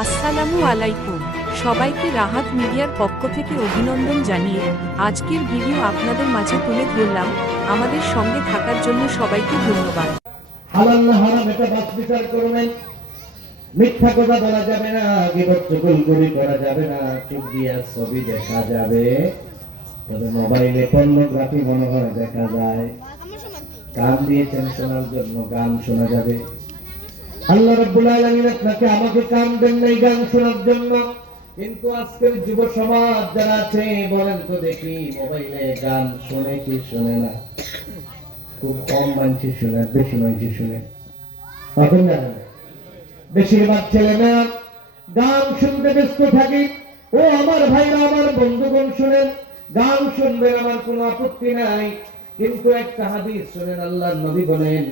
আসসালামু আলাইকুম। সবাইকে রাহাত মিডিয়ার পক্ষ থেকে অভিনন্দন জানিয়ে আজকের ভিডিও আপনাদের মাঝে তুলে ধরলাম। আমাদের সঙ্গে থাকার জন্য সবাইকে ধন্যবাদ। হালাল না হারাম এটা বাছ বিচার করবেন। মিথ্যা কথা বলা যাবে না, গীবত চুগলখড়ি করা যাবে না, চোখ দিয়ে ছবি দেখা যাবে, তবে মোবাইলে পর্নোগ্রাফি মনে হয় দেখা যায়, কান দিয়েছেন শোনার জন্য গান শোনা যাবে। আল্লাহ রাব্বুল আলামিন আপনাকে আমাকে কান দেন নাই গান শোনার জন্য, কিন্তু আজকের যুব সমাজ যারা আছে বলেন তো দেখি মোবাইলে গান শুনে কি শুনে না? খুব কম মানুষ শুনে, বেশি মানুষ শুনে। এখন জানেন বেশিরভাগ ছেলে মেয়েরা গান শুনতে ব্যস্ত থাকে। ও আমার ভাইরা, আমার বন্ধুগণ শুনেন, গান শুনবেন, আমার কোনো আপত্তি নাই, কিন্তু একটা হাদিস শুনেন। আল্লাহর নবী বলেন,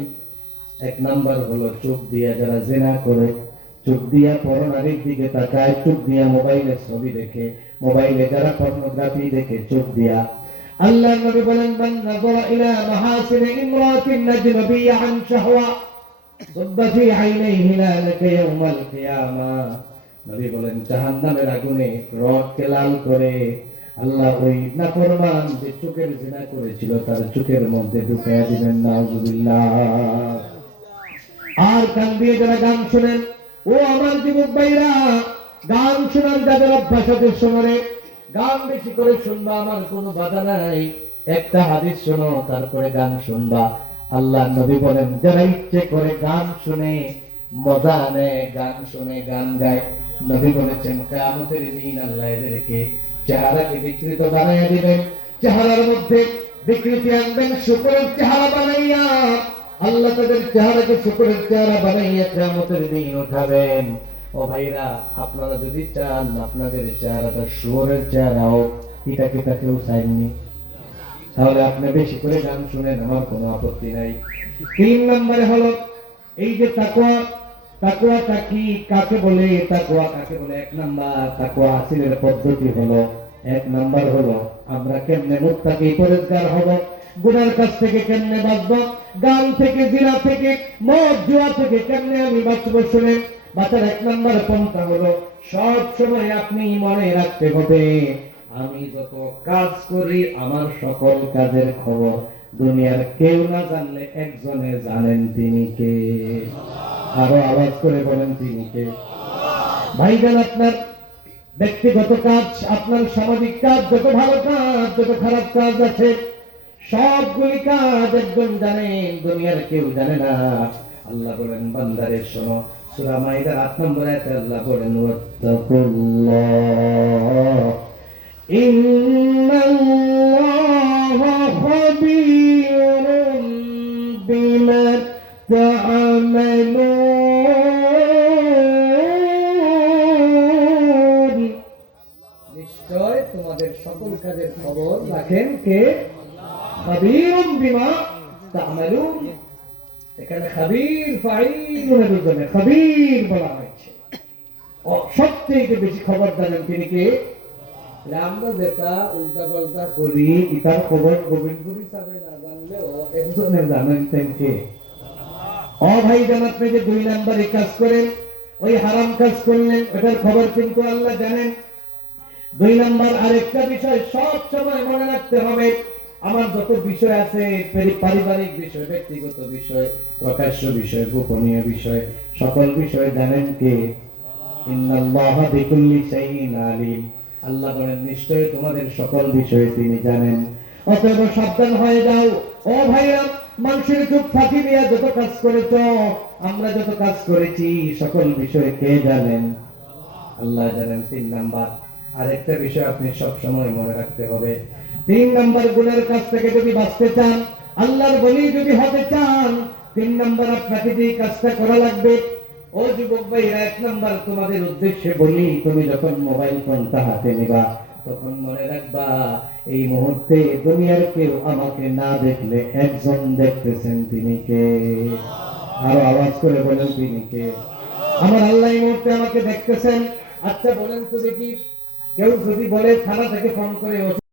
এক নাম্বার হলো চোখ দিয়া যারা জিনা করে, চোখ দিয়া পরনারীর দিকে তাকায়, চোখ দিয়া মোবাইলে ছবি দেখে, মোবাইলে যারা পর্নোগ্রাফি দেখে চোখ দিয়া, আল্লাহর নবী বলেন, মান নাযারা ইলা মাহাসিন ইমরাতিন আজনাবিয়্যা আন শাহওয়া সুব্বা ফি আইনাইহি লানাকা ইয়াওমাল কিয়ামা। নবী বলেন জাহান্নামের আগুনে রক্তকে লাল করে আল্লাহ ওই নাফরমান যে চোখের জিনা করেছিল তার চোখের মধ্যে ঢুকাইয়া দিবেন। নাউযুবিল্লাহ। আর কান দিয়ে যারা গান শোনেন, ও আমার যুবক ভাইরা, গান শোনার যাদের অভ্যাস আছে শোনে, গান বেশি করে শুনবা, আমার কোনো বাধা নাই। একটা হাদিস শোনো তারপরে গান শুনবা। আল্লাহ নবী বলেন যারা ইচ্ছে করে গান শুনে, মজা নেয়, গান শুনে, গান গায়, নবী বলেছেন কিয়ামতের দিন আল্লাহ এদেরকে চেহারাকে বিকৃত বানাইয়া দিবেন, চেহারার মধ্যে বিকৃতি আনবেন, শুকরের চেহারা বানাইয়া আল্লাহ তাদের চেহারাকে শুকরের চেহারা বানাইয়া কিয়ামতের দিন উঠাবেন। ও ভাইরা, আপনারা যদি চান আপনাদের চেহারাটা শুকরের চেহারা হোক, এটা কেউ চাইনি, তাহলে আপনি বেশি করে গান শুনেন, আমার কোনো আপত্তি নাই। 3 নম্বরে হলো এই যে তাকওয়া। তাকওয়াটা কি, কাকে বলে? তাকওয়া কাকে বলে? 1 নাম্বার তাকওয়া হাসিলের পদ্ধতি হলো, 1 নাম্বার হলো আমরা কেমনে মুত্তাকি পরেজগার হব, গুনার কাছ থেকে কেমনে বাঁচব, গান থেকে, জিনা থেকে, মদ জুয়া থেকে কেমনে আমি বাঁচব। শুনেন, বাঁচার 1 নাম্বার পন্থা হলো সব সময় আপনি মনে রাখতে হবে, আমি যত কাজ করি আমার সকল কাজের খবর দুনিয়ার কেউ না জানলে একজনে জানেন, তিনি কে? আরো আওয়াজ করে বলেন, তিনি কে? ভাইজান, আপনার ব্যক্তিগত কাজ, আপনার সামাজিক কাজ, যত ভালো কাজ, যত খারাপ কাজ আছে, সবগুলি কাজ একজন জানেন, দুনিয়ার কেউ জানে না। আল্লাহ বলেন বান্দারে শোনো, সূরা মাইদার 8 নম্বর আয়াতে আল্লাহ বলেন ওয়াত্তাকুল্লাহ ইন্নাল্লাহা খাবীরুম বিমা তা'মালুন। নিশ্চয় তোমাদের সকল কাজের খবর রাখেন কে? খাবীরুম বিমা তা'মালুন। এখানে খাবীর ফাইলুনের জন্য খাবীর বলা হয়েছে। সবচেয়ে বেশি খবর জানেন তিনি কে? আমরা যেটা উল্টা পাল্টা করি এটার খবর গোবিন্দপুর হিসাবে না জানলেও একজনের জানেন কে? ভাই জান, আপনি যে 2 নম্বরে কাজ করেন, ওই হারাম কাজ করলেন, ওটার খবর কিন্তু আল্লাহ জানেন। 2 নম্বর আরেকটা বিষয় সব সময় মনে রাখতে হবে, আমার যত বিষয় আছে, পারিবারিক বিষয়, ব্যক্তিগত বিষয়, প্রকাশ্য বিষয়, গোপনীয় বিষয়, সকল বিষয় জানেন কে? ইন্নাল্লাহা বিকুল্লি শাইইন আলিম। আল্লাহ বলেন নিশ্চয় তোমাদের সকল বিষয় তিনি জানেন। অতএব সাবধান হয়ে যাও। ও ভাইরা, মানুষের চোখ ফাঁকি দিয়া যত কাজ করেছ, আমরা যত কাজ করেছি, সকল বিষয় কে জানেন? আল্লাহ জানেন। 3 নাম্বার আরেকটা বিষয় আপনি সব সময় মনে রাখতে হবে, 3 নাম্বার গুনার কাছ থেকে যদি বাঁচতে চান, আল্লাহর ওলি যদি হতে চান, 3 নাম্বার আপনাকে যে কাজটা করা লাগবে, ও যুবক ভাইরা, 1 নাম্বার তোমাদের উদ্দেশ্যে বলি, তুমি যখন মোবাইল ফোনটা হাতে নিবা তখন মনে রাখবা এই মুহূর্তে দুনিয়ার কেউ আমাকে না দেখলে একজন দেখতেছেন, তিনি কে? আরো আওয়াজ করে বলেন, তিনি কে? আমার আল্লাহ এই মুহূর্তে আমাকে দেখতেছেন। আচ্ছা বলেন তো দেখি, কেউ যদি বলে থানা থেকে ফোন করে